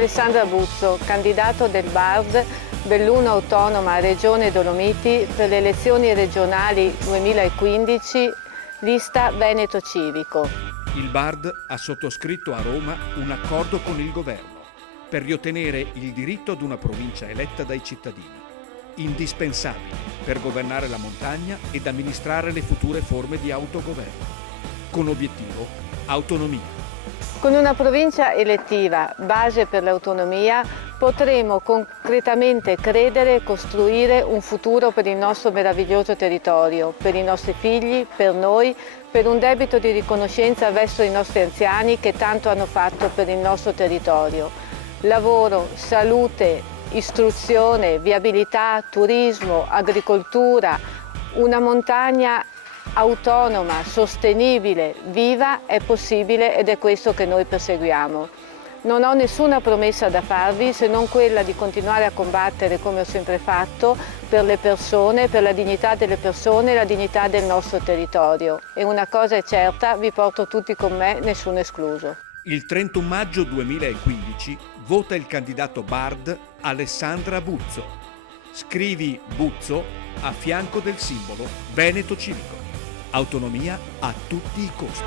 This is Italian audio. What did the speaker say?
Alessandra Buzzo, candidato del BARD Belluno Autonoma Regione Dolomiti per le elezioni regionali 2015, lista Veneto Civico. Il BARD ha sottoscritto a Roma un accordo con il governo per riottenere il diritto ad una provincia eletta dai cittadini, indispensabile per governare la montagna ed amministrare le future forme di autogoverno, con obiettivo autonomia. Con una provincia elettiva, base per l'autonomia, potremo concretamente credere e costruire un futuro per il nostro meraviglioso territorio, per i nostri figli, per noi, per un debito di riconoscenza verso i nostri anziani che tanto hanno fatto per il nostro territorio. Lavoro, salute, istruzione, viabilità, turismo, agricoltura, una montagna autonoma, sostenibile, viva è possibile ed è questo che noi perseguiamo. Non ho nessuna promessa da farvi se non quella di continuare a combattere come ho sempre fatto per le persone, per la dignità delle persone e la dignità del nostro territorio. E una cosa è certa, vi porto tutti con me, nessuno escluso. Il 31 maggio 2015 vota il candidato BARD Alessandra Buzzo. Scrivi Buzzo a fianco del simbolo Veneto Civico. Autonomia a tutti i costi.